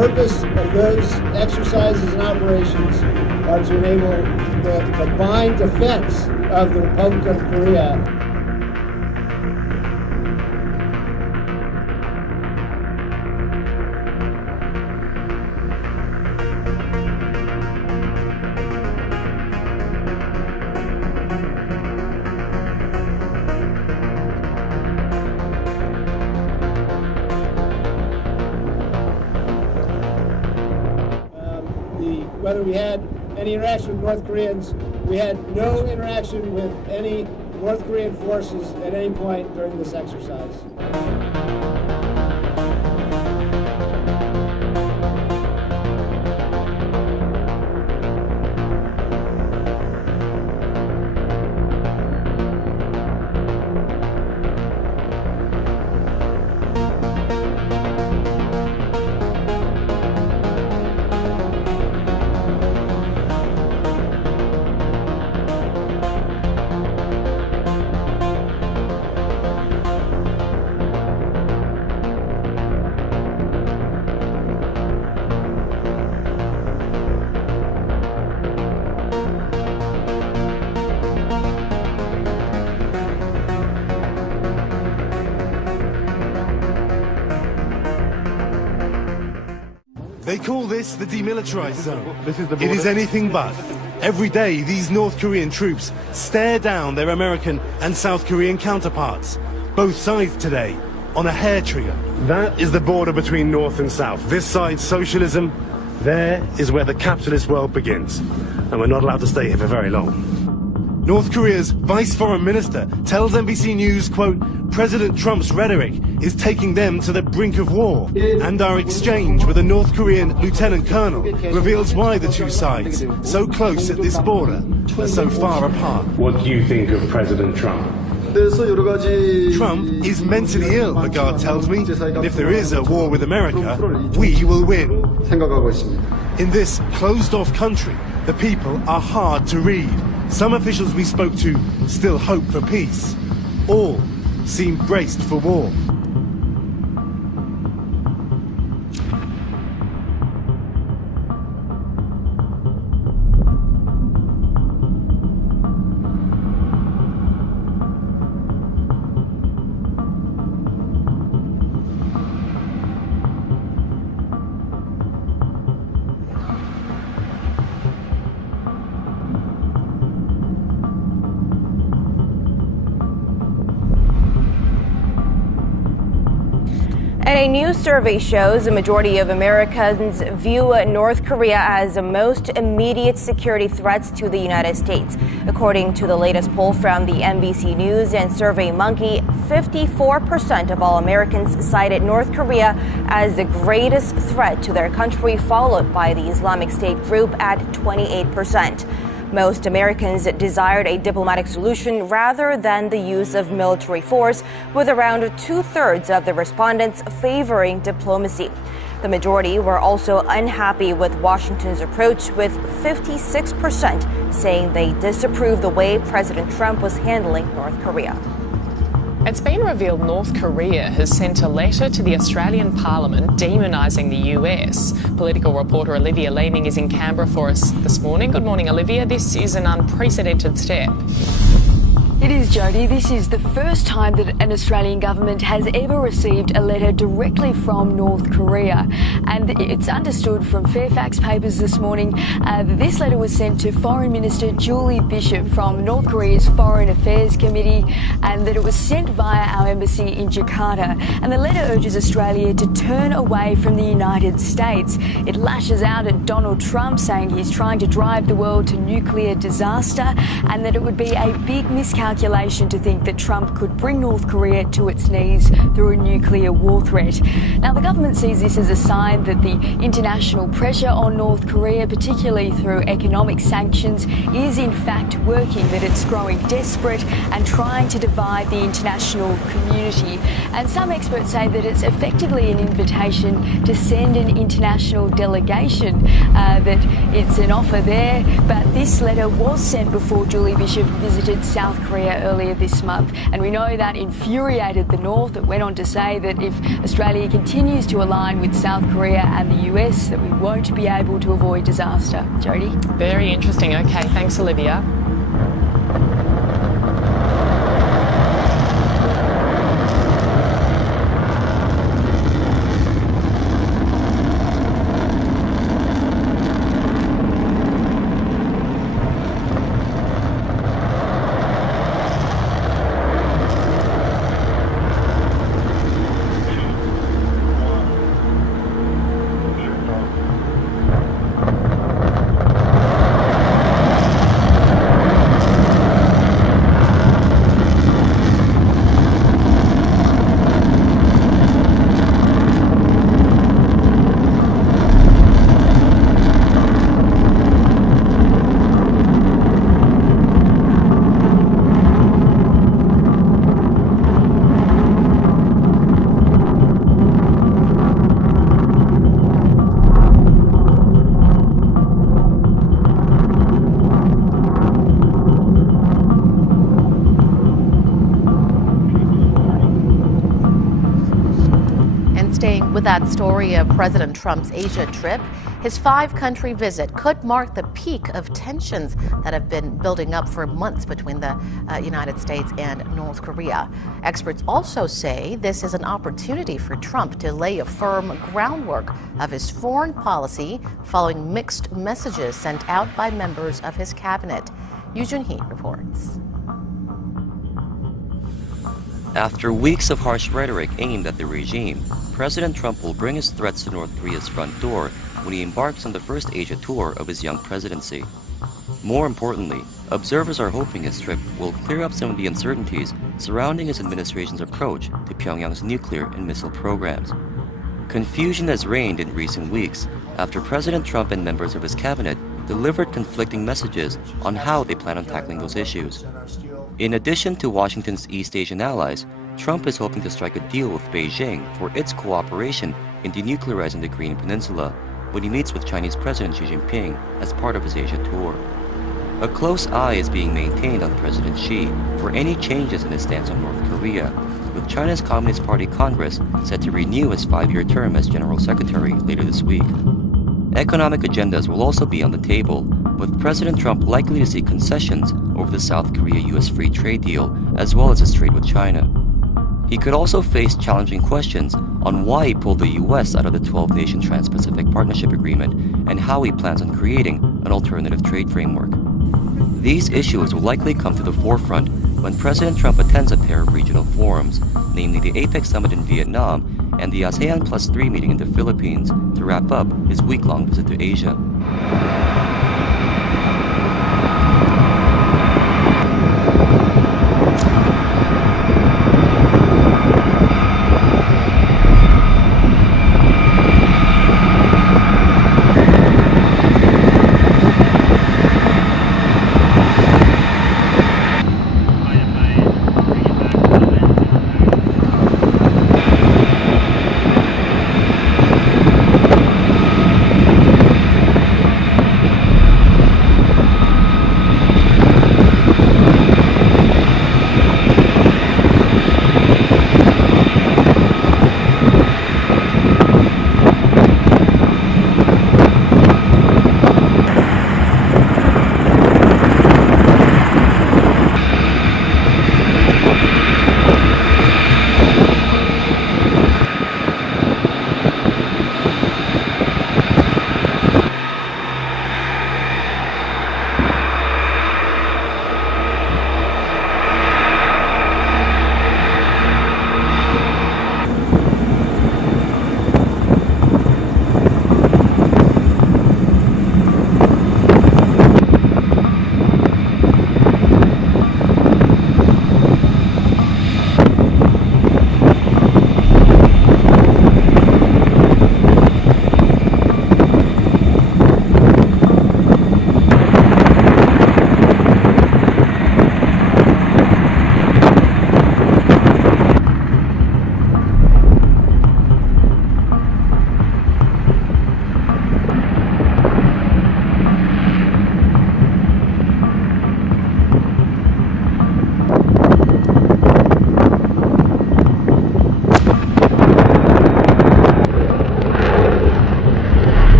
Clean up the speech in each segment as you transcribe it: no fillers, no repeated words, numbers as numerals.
purpose of those exercises and operations are to enable the combined defense of the Republic of Korea. Whether we had any interaction with North Koreans, we had no interaction with any North Korean forces at any point during this exercise. They call this the demilitarized zone. It is anything but. Every day, these North Korean troops stare down their American and South Korean counterparts. Both sides today on a hair trigger. That is the border between North and South. This side, socialism. There is where the capitalist world begins. And we're not allowed to stay here for very long. North Korea's Vice Foreign Minister tells NBC News, quote, President Trump's rhetoric is taking them to the brink of war. And our exchange with a North Korean lieutenant colonel reveals why the two sides, so close at this border, are so far apart. What do you think of President Trump? Trump is mentally ill, Lagarde tells me, and if there is a war with America, we will win. In this closed-off country, the people are hard to read. Some officials we spoke to still hope for peace. All seem braced for war. And a new survey shows a majority of Americans view North Korea as the most immediate security threats to the United States. According to the latest poll from the NBC News and SurveyMonkey, 54% of all Americans cited North Korea as the greatest threat to their country, followed by the Islamic State group at 28%. Most Americans desired a diplomatic solution rather than the use of military force, with around 2/3 of the respondents favoring diplomacy. The majority were also unhappy with Washington's approach, with 56% saying they disapprove the way President Trump was handling North Korea. It's been revealed North Korea has sent a letter to the Australian Parliament demonising the US. Political reporter Olivia Leeming is in Canberra for us this morning. Good morning, Olivia. This is an unprecedented step. It is, Jodie. This is the first time that an Australian government has ever received a letter directly from North Korea. And it's understood from Fairfax Papers this morning that this letter was sent to Foreign Minister Julie Bishop from North Korea's Foreign Affairs Committee, and that it was sent via our embassy in Jakarta. And the letter urges Australia to turn away from the United States. It lashes out at Donald Trump, saying he's trying to drive the world to nuclear disaster, and that it would be a big miscalculation to think that Trump could bring North Korea to its knees through a nuclear war threat. Now, the government sees this as a sign that the international pressure on North Korea, particularly through economic sanctions, is in fact working, that it's growing desperate and trying to divide the international community. And some experts say that it's effectively an invitation to send an international delegation, that it's an offer there. But this letter was sent before Julie Bishop visited South Korea Korea earlier this month, and we know that infuriated the North. It went on to say that if Australia continues to align with South Korea and the US, that we won't be able to avoid disaster. Jodie? Very interesting. Okay, thanks, Olivia. Staying with that story of President Trump's Asia trip, his 5-country visit could mark the peak of tensions that have been building up for months between the United States and North Korea. Experts also say this is an opportunity for Trump to lay a firm groundwork of his foreign policy following mixed messages sent out by members of his cabinet. Yoo Jun-hee reports. After weeks of harsh rhetoric aimed at the regime, President Trump will bring his threats to North Korea's front door when he embarks on the first Asia tour of his young presidency. More importantly, observers are hoping his trip will clear up some of the uncertainties surrounding his administration's approach to Pyongyang's nuclear and missile programs. Confusion has reigned in recent weeks after President Trump and members of his cabinet delivered conflicting messages on how they plan on tackling those issues. In addition to Washington's East Asian allies, Trump is hoping to strike a deal with Beijing for its cooperation in denuclearizing the Korean Peninsula when he meets with Chinese President Xi Jinping as part of his Asia tour. A close eye is being maintained on President Xi for any changes in his stance on North Korea, with China's Communist Party Congress set to renew his 5-year term as General Secretary later this week. Economic agendas will also be on the table, with President Trump likely to see concessions over the South Korea-US free trade deal, as well as his trade with China. He could also face challenging questions on why he pulled the US out of the 12-nation Trans-Pacific Partnership Agreement and how he plans on creating an alternative trade framework. These issues will likely come to the forefront when President Trump attends a pair of regional forums, namely the APEC Summit in Vietnam and the ASEAN Plus 3 meeting in the Philippines, to wrap up his week-long visit to Asia.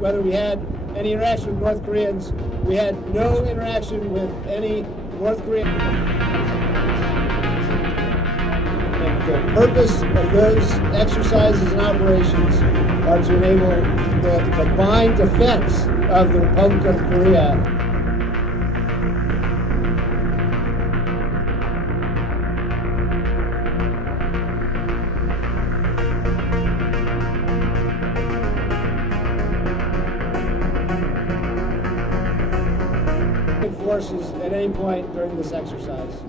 whether we had any interaction with North Koreans. We had no interaction with any North Korean. And the purpose of those exercises and operations are to enable the combined defense of the Republic of Korea. Forces at any point during this exercise.